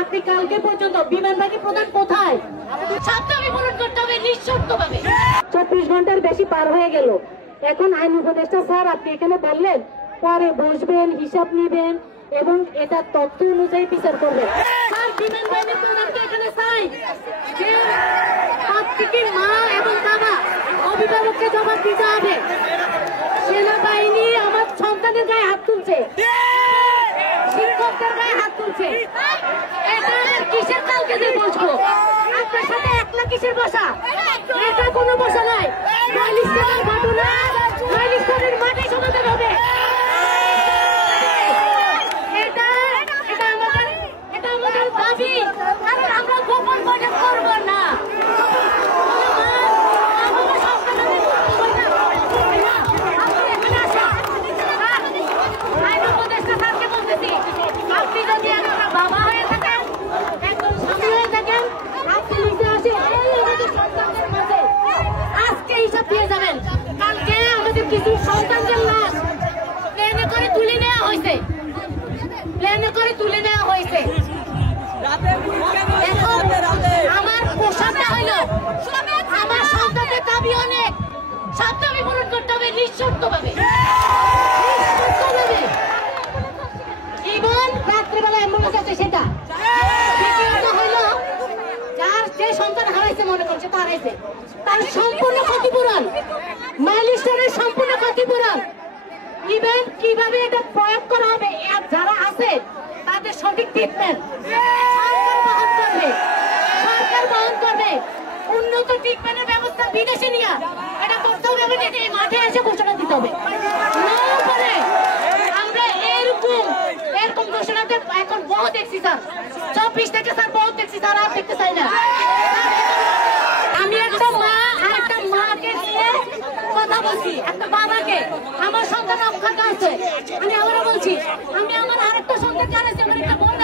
আপনি কালকে পর্যন্ত বিমান বাহিনী প্রধান কোথায়? ছাত্রকে পূরণ করতে হবে নিঃশর্তভাবে। 24 ঘন্টার বেশি পার হয়ে গেল। এখন আইন উপদেষ্টা স্যার আপনি এখানে বললেন পরে বসবেন, হিসাব নেবেন এবং এটা তথ্য অনুযায়ী বিচার করবেন। স্যার বিমান বাহিনী প্রধানকে এখানে চাই যে প্রত্যেকটি মা এবং বাবা অভিভাবককে জবাব দিতে হবে। সেনাবাহিনী আমার সন্তানের গায়ে হাত তুলছে, শিক্ষকদের গায়ে হাত তুলছে। এটা কিসের কালকে দিয়ে বসবো? আপনার সাথে একলা কিসের বসা? এটা কোনো বসা নাই। মাইলস্টোনের ঘটনা মাইলস্টোনের মাঠে সমাধান হবে। এটা আমাদের দাবি। আমরা গোপন বৈঠক করবো না। আপনি যদি একটা বাবা হয়ে থাকেন, একজন স্বামী হয়ে থাকেন, আপনি লিখে আসেন আমাদের সন্তানদের মাঝে আজকে হিসাব দিয়ে যাবেন। কালকে আমাদের কিছু সন্তানদের লাশ প্লেনে করে তুলে নেওয়া হয়েছে, এখন আমার পোশাকটা হইল আমার সন্তানের দাবি অনেক। সাবধানে পূরণ করতে হবে নিঃশর্তভাবে। জীবন রাত্রিবেলা অ্যাম্বুলেন্স আছে সেটা হইল যার যে সন্তান হারাইছে, মনে করছে তার হারাইছে, তার সম্পূর্ণ ক্ষতিপূরণ, মাইলস্টোনের সম্পূর্ণ ক্ষতিপূরণ। ইভেন কিভাবে এটা প্রয়োগ করা হবে, যারা আছে তাদের সঠিক ট্রিটমেন্ট সরকার বহন করবে। উন্নত ট্রিটমেন্টের ব্যবস্থা বিদেশে নিয়ে এটা করতে হবে, এই মাঠে এসে ঘোষণা দিতে হবে। আমরা এরকম ঘোষণাতে এখন বহু দেখছি স্যার, 24 থেকে স্যার বহু দেখছি স্যার, আর দেখতে চাই না। আমি একটা মা আর একটা মাকে নিয়ে কথা বলছি, একটা বাবাকে, আমার সন্তান অক্ষত আছে, আমি আবারও বলছি আমি আমার আরেকটা সন্তান জানাচ্ছি, আমার একটা বোন